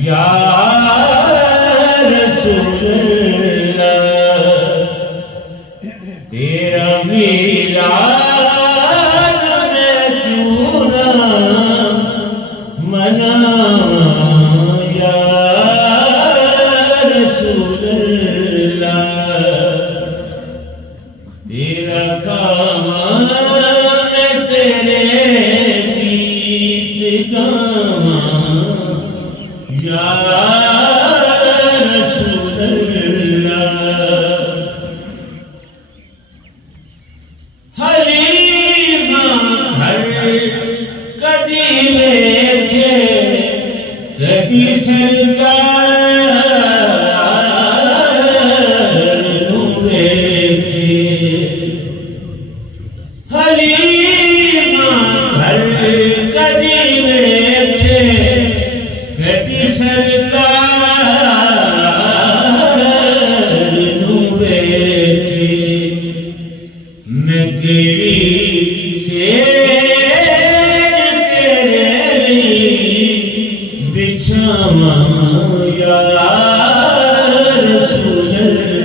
या रसूलल्लाह, तेरा मीलाद मैं क्यों ना मनाऊं या रसूलल्लाह, तेरा खामा मैं तेरे गीत गावां या रसूलल्लाह। हलीमा घर कदी वेखे कदी सरकार नूं वेखे, हलीमा घर कदी वेखे कदी सरकार नूं वेखे, मैं केड़ी सेज तेरे लिए बिछावां या रसूलल्लाह,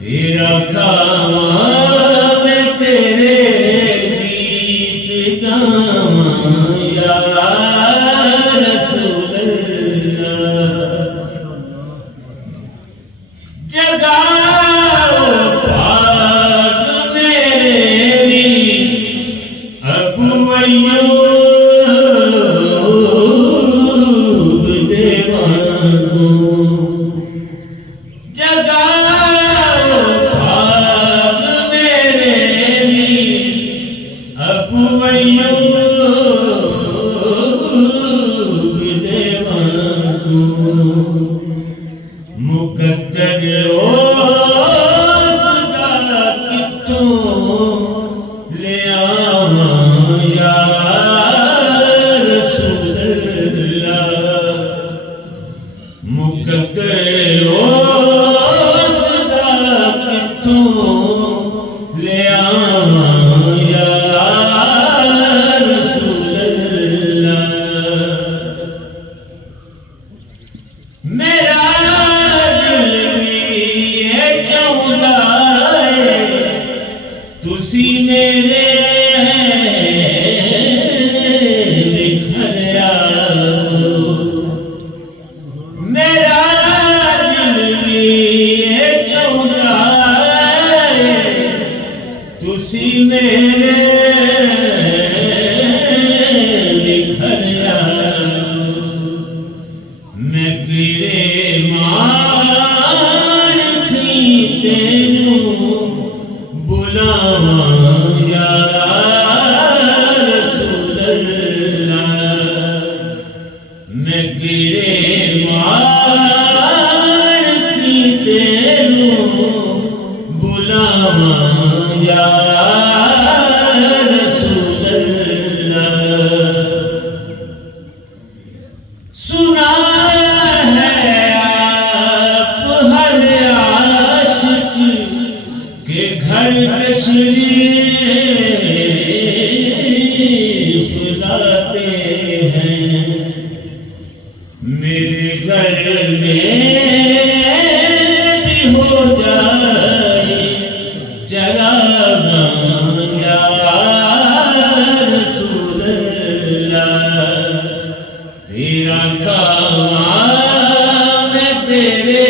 तेरा खावां मैं तेरे गीत गावां या रसूलल्लाह। जगाओ पाक मेरे लिए अबू अय्यूब देवानू, जगाओ पाक मेरे लिए अबू अय्यूब देवानू, मुकद्दर उसदा कित्थों ले आवां या रसूलल्लाह, मुकद्दर उसदा कित्थों ले आवां या रसूलल्लाह। मेरा दिल भी ये चाहुंदा है तुसी मेरे बिखर आओ, मेरा दिल भी ये चाहुंदा है तुसी मेरे बिखर आओ, मैं किड़े मान थी तेनू बुलावां या रसूलल्लाह, मैं किड़े मान थी तेनू बुलावां या रसूलल्लाह। सुना है आप हर आशिक के घर तशरीफ लाते हैं, मेरे घर में भी हो जाए चरागां या रसूलल्लाह, तेरा खावां मैं तेरे